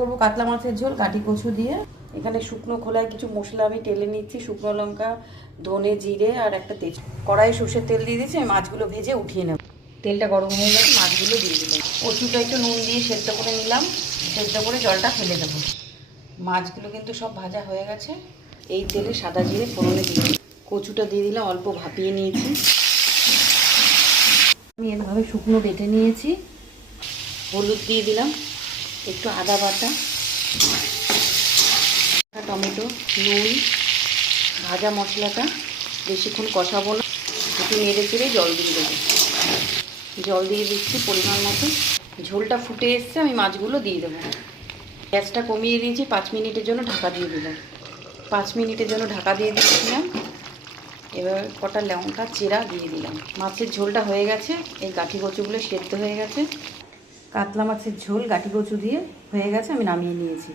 করবো কাতলা মাছের ঝোল কাটি কচু দিয়ে। এখানে শুকনো খোলায় কিছু মশলা আমি টেলে নিচ্ছি, শুকনো লঙ্কা, ধনে, জিরে আর একটা তেজ। কড়াই সর্ষের তেল দিয়ে দিচ্ছি, আমি মাছগুলো ভেজে উঠিয়ে নেব। তেলটা গরম হয়ে গেছে, মাছগুলো দিয়ে দিলাম। কচুটা একটু নুন দিয়ে সেদ্ধ করে নিলাম, সেদ্ধ করে জলটা ফেলে দেবো। মাছগুলো কিন্তু সব ভাজা হয়ে গেছে। এই তেলে সাদা জিরে ফোড়নে দিয়ে কচুটা দিয়ে দিলাম, অল্প ভাপিয়ে নিয়েছি। আমি এভাবে শুকনো বেটে নিয়েছি। হলুদ দিয়ে দিলাম, একটু আদা বাটা, টমেটো, নুন, ভাজা মশলাটা বেশিক্ষণ কষাবো না, একটু নেড়ে চেড়ে জল দিয়ে দেবো। জল দিয়ে দিচ্ছি পরিমাণ মতো। ঝোলটা ফুটে এসছে, আমি মাছগুলো দিয়ে দেবো। গ্যাসটা কমিয়ে দিয়েছি, 5 মিনিটের জন্য ঢাকা দিয়ে দিলাম। 5 মিনিটের জন্য ঢাকা দিয়ে দিয়েছিলাম। এবার কটা লঙ্কা চেরা দিয়ে দিলাম। মাছের ঝোলটা হয়ে গেছে, এই গাঠি কচুগুলো সেদ্ধ হয়ে গেছে। কাতলা মাছের ঝোল গাঠি কচু দিয়ে হয়ে গেছে, আমি নামিয়ে নিয়েছি।